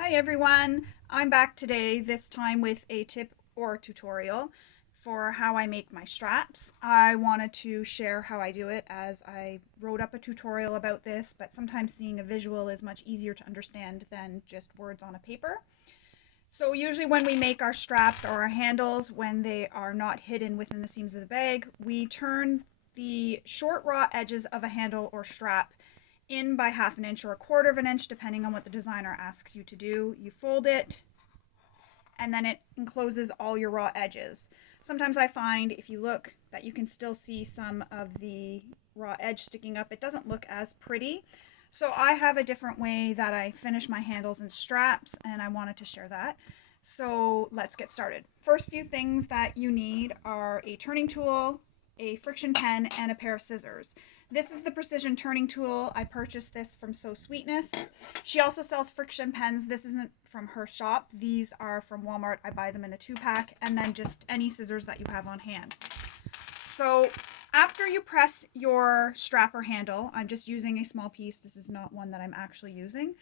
Hi everyone, I'm back today, this time with a tip or tutorial for how I make my straps. I wanted to share how I do it as I wrote up a tutorial about this, but sometimes seeing a visual is much easier to understand than just words on a paper. So usually when we make our straps or our handles, when they are not hidden within the seams of the bag, we turn the short raw edges of a handle or strap in by 1/2 inch or 1/4 inch, depending on what the designer asks you to do. You fold it, and then it encloses all your raw edges. Sometimes I find if you look that you can still see some of the raw edge sticking up. It doesn't look as pretty. So I have a different way that I finish my handles and straps, and I wanted to share that. So let's get started. First few things that you need are a turning tool, a friction pen, and a pair of scissors. This is the precision turning tool. I purchased this from So Sweetness. She also sells friction pens. This isn't from her shop. These are from Walmart. I buy them in a 2-pack, and then just any scissors that you have on hand. So after you press your strap or handle, I'm just using a small piece. This is not one that I'm actually using.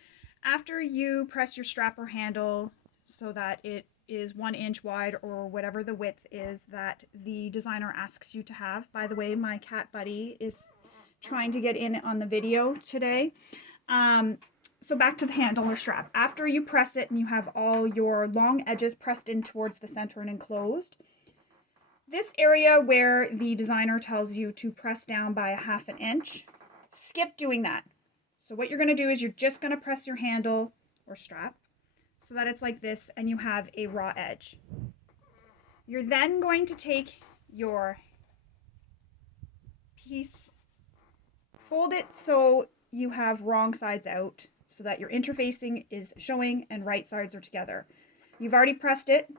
After you press your strap or handle so that it is 1 inch wide or whatever the width is that the designer asks you to have. By the way, my cat Buddy is trying to get in on the video today. So back to the handle or strap. After you press it and you have all your long edges pressed in towards the center and enclosed, this area where the designer tells you to press down by 1/2 inch, skip doing that. So what you're going to do is you're just going to press your handle or strap so that it's like this and you have a raw edge. You're then going to take your piece, fold it so you have wrong sides out so that your interfacing is showing and right sides are together. You've already pressed it,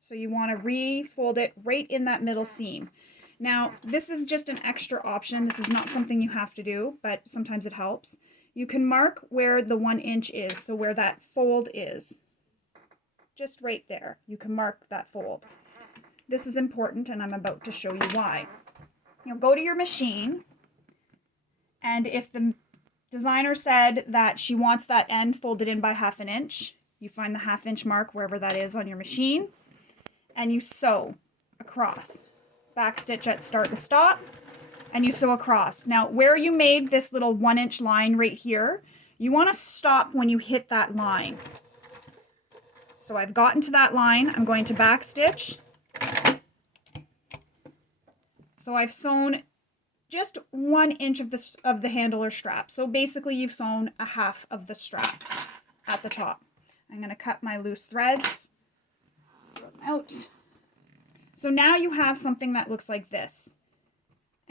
so you want to refold it right in that middle seam. Now, this is just an extra option. This is not something you have to do, but sometimes it helps. You can mark where the 1 inch is, so where that fold is. Just right there. You can mark that fold. This is important, and I'm about to show you why. You'll go to your machine, and if the designer said that she wants that end folded in by 1/2 inch, you find the 1/2 inch mark wherever that is on your machine, and you sew across. Back stitch at start and stop, and you sew across. Now, where you made this little 1 inch line right here, you want to stop when you hit that line. So I've gotten to that line. I'm going to back stitch. So I've sewn just 1 inch of the handle or strap. So basically you've sewn 1/2 of the strap at the top. I'm going to cut my loose threads, throw them out. So now you have something that looks like this.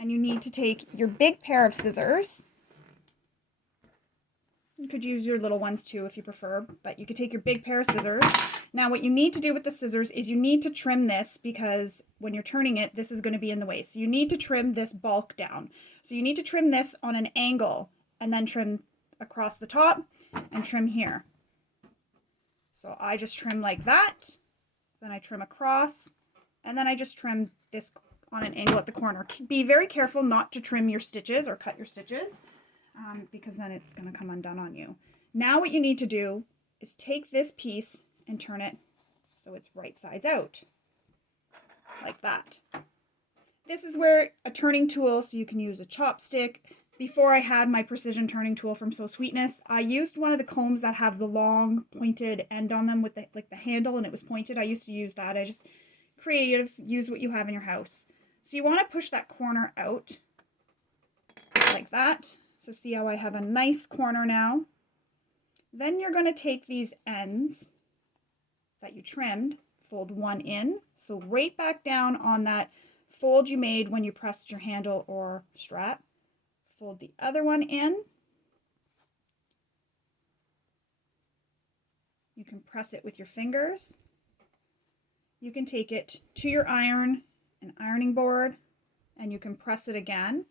And you need to take your big pair of scissors. You could use your little ones too if you prefer, but you could take your big pair of scissors. Now what you need to do with the scissors is you need to trim this because when you're turning it, this is going to be in the way. So you need to trim this bulk down. So you need to trim this on an angle and then trim across the top and trim here. So I just trim like that, then I trim across, and then I just trim this on an angle at the corner. Be very careful not to trim your stitches or cut your stitches because then it's going to come undone on you. Now what you need to do is take this piece and turn it so it's right sides out, like that. This is where a turning tool, so you can use a chopstick. Before I had my precision turning tool from So Sweetness, I used one of the combs that have the long pointed end on them with the handle, and it was pointed. I used to use that. I just creative, use what you have in your house. So you want to push that corner out like that. So see how I have a nice corner now. Then you're going to take these ends that you trimmed, fold one in, so right back down on that fold you made when you pressed your handle or strap. Fold the other one in. You can press it with your fingers. You can take it to your an ironing board, and you can press it again.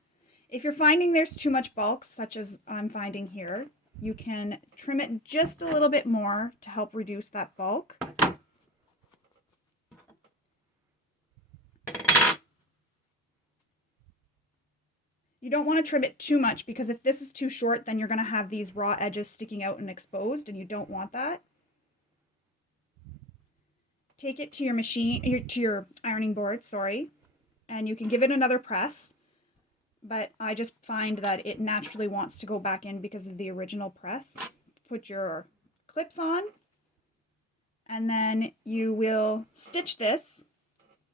If you're finding there's too much bulk, such as I'm finding here, you can trim it just a little bit more to help reduce that bulk. You don't want to trim it too much because if this is too short, then you're going to have these raw edges sticking out and exposed, and you don't want that. Take it to your machine, to your ironing board, sorry, and you can give it another press, but I just find that it naturally wants to go back in because of the original press. Put your clips on, and then you will stitch this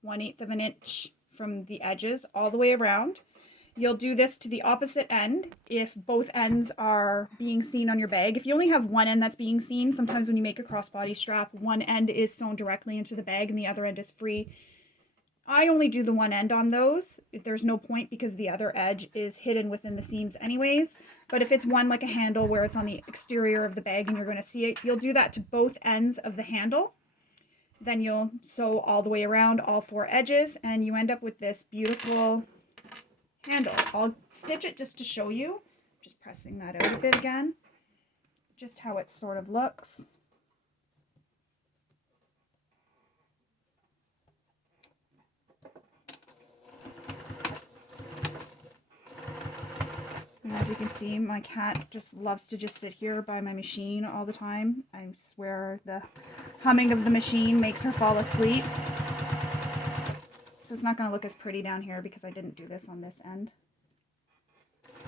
1/8 of an inch from the edges all the way around. You'll do this to the opposite end if both ends are being seen on your bag. If you only have one end that's being seen, sometimes when you make a crossbody strap, one end is sewn directly into the bag and the other end is free. I only do the one end on those. There's no point because the other edge is hidden within the seams anyways. But if it's one like a handle where it's on the exterior of the bag and you're going to see it, you'll do that to both ends of the handle. Then you'll sew all the way around all 4 edges and you end up with this beautiful handle. I'll stitch it just to show you. Just pressing that out a bit again. Just how it sort of looks. And as you can see, my cat just loves to just sit here by my machine all the time. I swear the humming of the machine makes her fall asleep. So it's not going to look as pretty down here because I didn't do this on this end.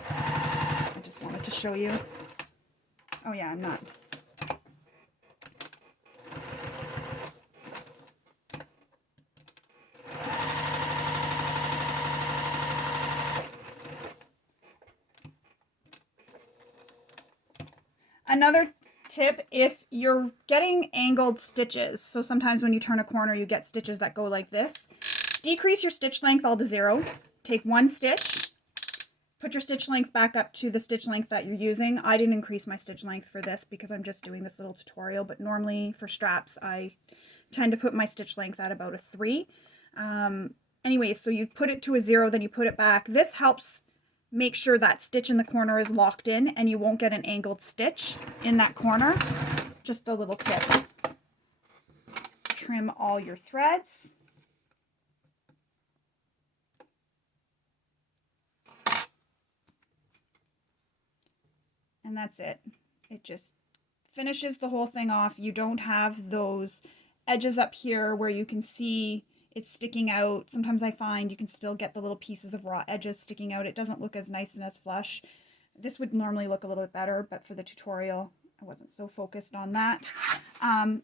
I just wanted to show you. Oh yeah, I'm not. Another tip, if you're getting angled stitches, so sometimes when you turn a corner you get stitches that go like this, decrease your stitch length all to 0. Take 1 stitch, put your stitch length back up to the stitch length that you're using. I didn't increase my stitch length for this because I'm just doing this little tutorial, but normally for straps I tend to put my stitch length at about a 3. Anyway, so you put it to a 0, then you put it back. This helps make sure that stitch in the corner is locked in and you won't get an angled stitch in that corner. Just a little tip. Trim all your threads. And that's it. It just finishes the whole thing off. You don't have those edges up here where you can see it's sticking out. Sometimes I find you can still get the little pieces of raw edges sticking out. It doesn't look as nice and as flush. This would normally look a little bit better, but for the tutorial, I wasn't so focused on that.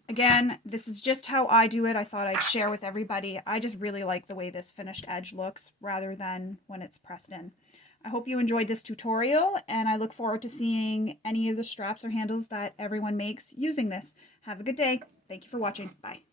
Again, this is just how I do it. I thought I'd share with everybody. I just really like the way this finished edge looks rather than when it's pressed in. I hope you enjoyed this tutorial, and I look forward to seeing any of the straps or handles that everyone makes using this. Have a good day. Thank you for watching. Bye.